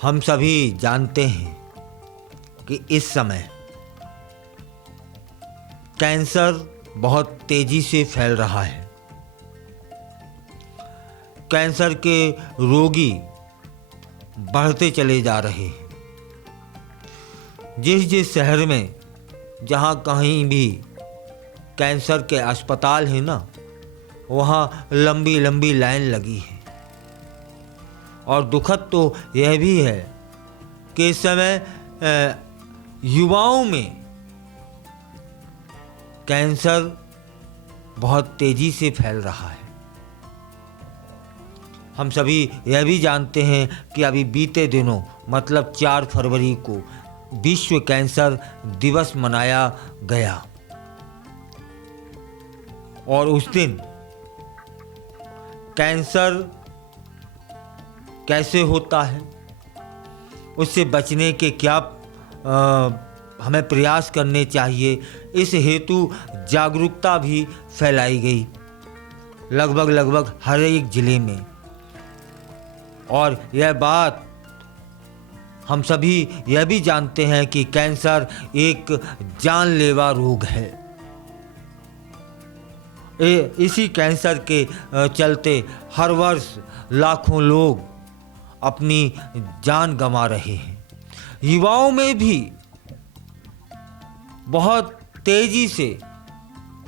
हम सभी जानते हैं कि इस समय कैंसर बहुत तेजी से फैल रहा है। कैंसर के रोगी बढ़ते चले जा रहे हैं। जिस जिस शहर में जहाँ कहीं भी कैंसर के अस्पताल हैं ना, वहाँ लंबी लंबी लाइन लगी है। और दुखद तो यह भी है कि इस समय युवाओं में कैंसर बहुत तेजी से फैल रहा है। हम सभी यह भी जानते हैं कि अभी बीते दिनों मतलब 4 फरवरी को विश्व कैंसर दिवस मनाया गया। और उस दिन कैंसर कैसे होता है, उससे बचने के क्या हमें प्रयास करने चाहिए, इस हेतु जागरूकता भी फैलाई गई लगभग हर एक जिले में। और यह बात हम सभी यह भी जानते हैं कि कैंसर एक जानलेवा रोग है। इसी कैंसर के चलते हर वर्ष लाखों लोग अपनी जान गंवा रहे हैं। युवाओं में भी बहुत तेजी से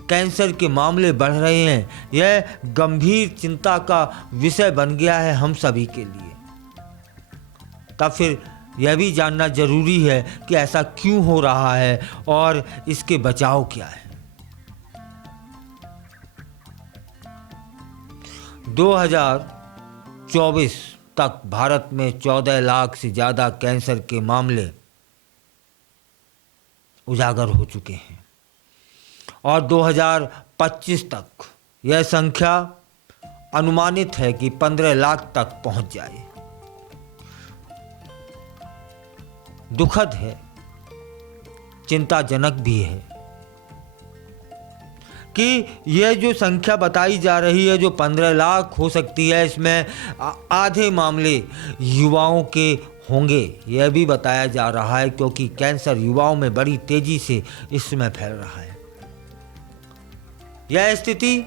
कैंसर के मामले बढ़ रहे हैं। यह गंभीर चिंता का विषय बन गया है हम सभी के लिए। तब फिर यह भी जानना जरूरी है कि ऐसा क्यों हो रहा है और इसके बचाव क्या है। 2024 तक भारत में 14 लाख से ज़्यादा कैंसर के मामले उजागर हो चुके हैं और 2025 तक यह संख्या अनुमानित है कि 15 लाख तक पहुंच जाए। दुखद है, चिंताजनक भी है कि यह जो संख्या बताई जा रही है, जो 15 लाख हो सकती है, इसमें आधे मामले युवाओं के होंगे, यह भी बताया जा रहा है, क्योंकि कैंसर युवाओं में बड़ी तेजी से इस समय फैल रहा है। यह स्थिति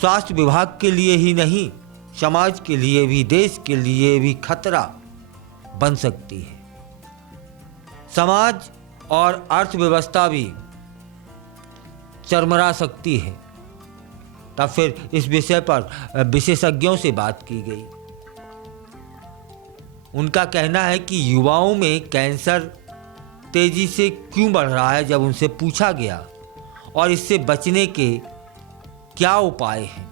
स्वास्थ्य विभाग के लिए ही नहीं, समाज के लिए भी, देश के लिए भी खतरा बन सकती है। समाज और अर्थव्यवस्था भी चरमरा सकती है। तब फिर इस विषय पर विशेषज्ञों से बात की गई। उनका कहना है कि युवाओं में कैंसर तेजी से क्यों बढ़ रहा है। जब उनसे पूछा गया और इससे बचने के क्या उपाय हैं,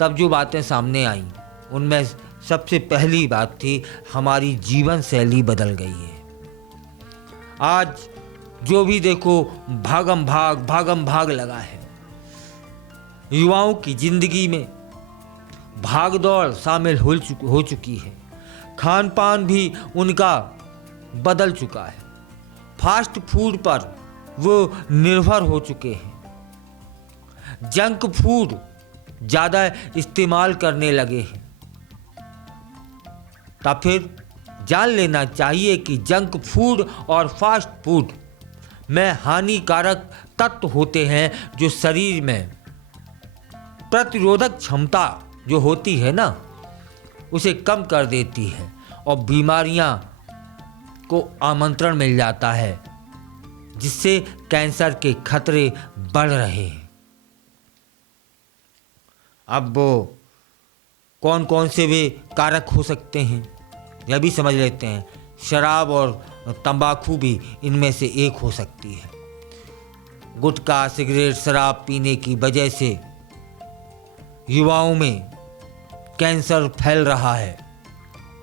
तब जो बातें सामने आईं उनमें सबसे पहली बात थी, हमारी जीवन शैली बदल गई है। आज जो भी देखो भागम भाग लगा है। युवाओं की जिंदगी में भाग दौड़ शामिल हो चुकी है। खान पान भी उनका बदल चुका है। फास्ट फूड पर वो निर्भर हो चुके हैं। जंक फूड ज़्यादा इस्तेमाल करने लगे हैं। तब फिर जान लेना चाहिए कि जंक फूड और फास्ट फूड में हानिकारक तत्व होते हैं जो शरीर में प्रतिरोधक क्षमता जो होती है ना, उसे कम कर देती है और बीमारियां को आमंत्रण मिल जाता है, जिससे कैंसर के खतरे बढ़ रहे हैं। अब वो कौन कौन से वे कारक हो सकते हैं यह भी समझ लेते हैं। शराब और तंबाकू भी इनमें से एक हो सकती है। गुटखा, सिगरेट, शराब पीने की वजह से युवाओं में कैंसर फैल रहा है,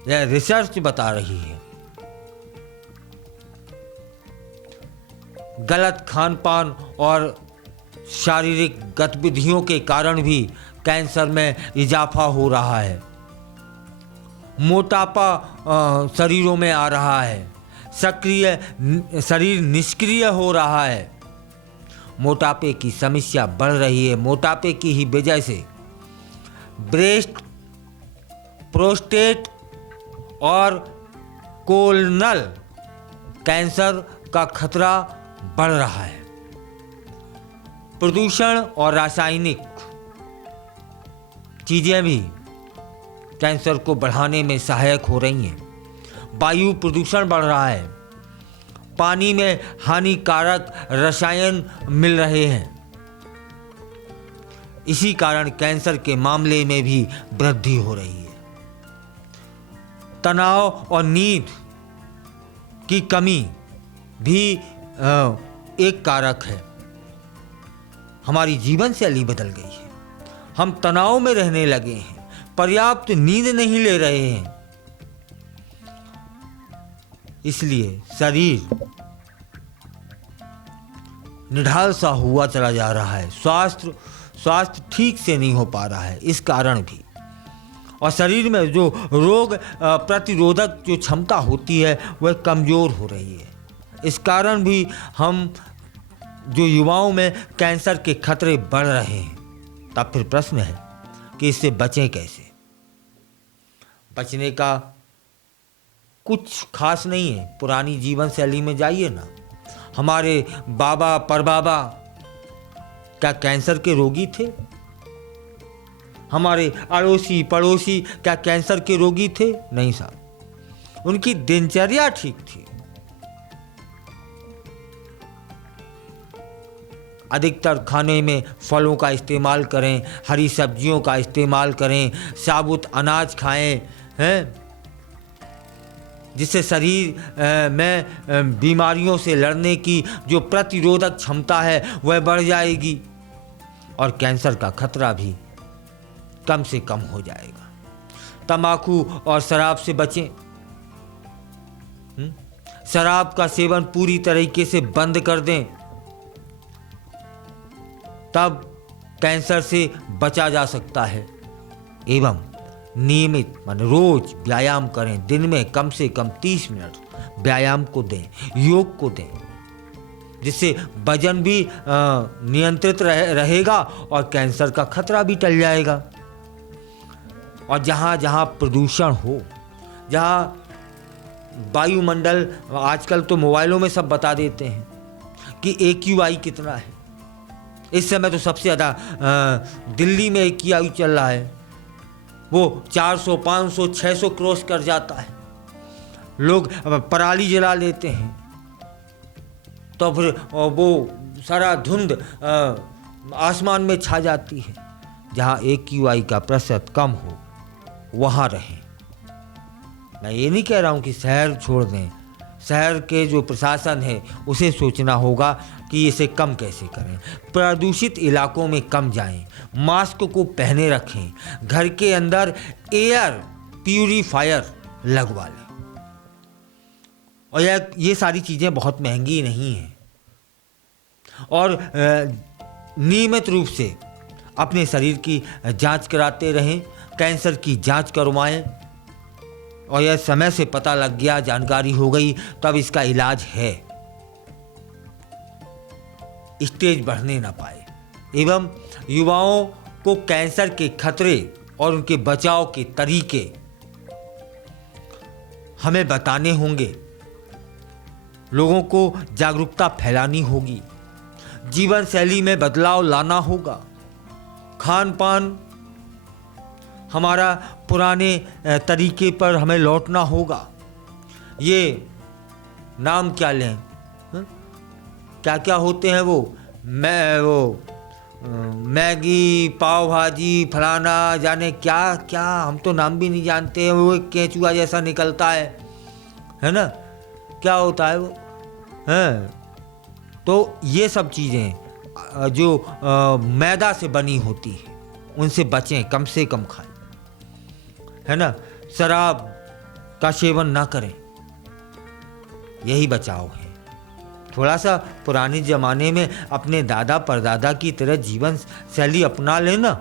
यह रिसर्च बता रही है। गलत खान पान और शारीरिक गतिविधियों के कारण भी कैंसर में इजाफा हो रहा है। मोटापा शरीरों में आ रहा है। शरीर निष्क्रिय हो रहा है। मोटापे की समस्या बढ़ रही है। मोटापे की ही वजह से ब्रेस्ट प्रोस्टेट और कोलनल कैंसर का खतरा बढ़ रहा है। प्रदूषण और रासायनिक चीजें भी कैंसर को बढ़ाने में सहायक हो रही हैं। वायु प्रदूषण बढ़ रहा है, पानी में हानिकारक रसायन मिल रहे हैं। इसी कारण कैंसर के मामले में भी वृद्धि हो रही है। तनाव और नींद की कमी भी एक कारक है। हमारी जीवन शैली बदल गई है, हम तनाव में रहने लगे हैं, पर्याप्त नींद नहीं ले रहे हैं। इसलिए शरीर निढाल सा हुआ चला जा रहा है, स्वास्थ्य ठीक से नहीं हो पा रहा है इस कारण भी। और शरीर में जो रोग प्रतिरोधक जो क्षमता होती है वह कमज़ोर हो रही है। इस कारण भी हम जो युवाओं में कैंसर के खतरे बढ़ रहे हैं। तब फिर प्रश्न है कि इससे बचें कैसे। बचने का कुछ खास नहीं है, पुरानी जीवन शैली में जाइए ना। हमारे बाबा परबाबा क्या कैंसर के रोगी थे? हमारे अड़ोसी पड़ोसी क्या कैंसर के रोगी थे? नहीं साहब, उनकी दिनचर्या ठीक थी। अधिकतर खाने में फलों का इस्तेमाल करें, हरी सब्जियों का इस्तेमाल करें, साबुत अनाज खाएं, हैं, जिससे शरीर में बीमारियों से लड़ने की जो प्रतिरोधक क्षमता है वह बढ़ जाएगी और कैंसर का खतरा भी कम से कम हो जाएगा। तंबाकू और शराब से बचें। शराब का सेवन पूरी तरीके से बंद कर दें, तब कैंसर से बचा जा सकता है। एवं नियमित रोज व्यायाम करें। दिन में कम से कम 30 मिनट व्यायाम को दें, योग को दें, जिससे वजन भी नियंत्रित रहेगा और कैंसर का खतरा भी टल जाएगा। और जहाँ जहाँ प्रदूषण हो, जहाँ वायुमंडल, आजकल तो मोबाइलों में सब बता देते हैं कि AQI कितना है। इस समय तो सबसे ज़्यादा दिल्ली में AQI चल रहा है, वो 400, 500, 600 क्रॉस कर जाता है। लोग पराली जला लेते हैं तो फिर वो सारा धुंध आसमान में छा जाती है। जहाँ AQI का प्रतिशत कम हो वहाँ रहें। मैं ये नहीं कह रहा हूँ कि शहर छोड़ दें, शहर के जो प्रशासन है उसे सोचना होगा कि इसे कम कैसे करें। प्रदूषित इलाकों में कम जाएं, मास्क को पहने रखें, घर के अंदर एयर प्यूरीफायर लगवा लें। और ये सारी चीज़ें बहुत महंगी नहीं हैं। और नियमित रूप से अपने शरीर की जांच कराते रहें, कैंसर की जांच करवाएं। और यह समय से पता लग गया, जानकारी हो गई, तब इसका इलाज है, स्टेज बढ़ने ना पाए। एवं युवाओं को कैंसर के खतरे और उनके बचाव के तरीके हमें बताने होंगे, लोगों को जागरूकता फैलानी होगी, जीवन शैली में बदलाव लाना होगा, खान पान हमारा पुराने तरीके पर हमें लौटना होगा। ये नाम क्या लें, क्या क्या होते हैं वो मैगी, पाव भाजी, फलाना, जाने क्या क्या, हम तो नाम भी नहीं जानते हैं। वो एक केंचुआ जैसा निकलता है ना, क्या होता है वो, हैं। तो ये सब चीज़ें जो मैदा से बनी होती है उनसे बचें, कम से कम खाएं, है ना। शराब का सेवन ना करें, यही बचाव है। थोड़ा सा पुराने ज़माने में अपने दादा परदादा की तरह जीवन शैली अपना लेना,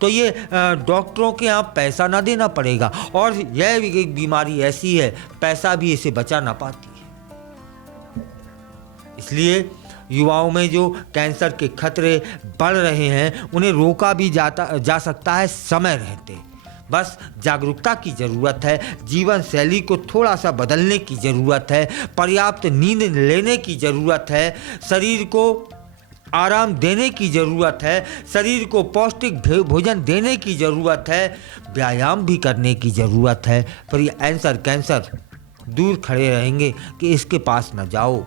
तो ये डॉक्टरों के यहाँ पैसा ना देना पड़ेगा। और यह एक बीमारी ऐसी है, पैसा भी इसे बचा ना पाती है। इसलिए युवाओं में जो कैंसर के खतरे बढ़ रहे हैं उन्हें रोका भी जा सकता है समय रहते। बस जागरूकता की ज़रूरत है, जीवन शैली को थोड़ा सा बदलने की ज़रूरत है, पर्याप्त नींद लेने की ज़रूरत है, शरीर को आराम देने की ज़रूरत है, शरीर को पौष्टिक भोजन देने की ज़रूरत है, व्यायाम भी करने की ज़रूरत है। पर ये कैंसर दूर खड़े रहेंगे कि इसके पास न जाओ,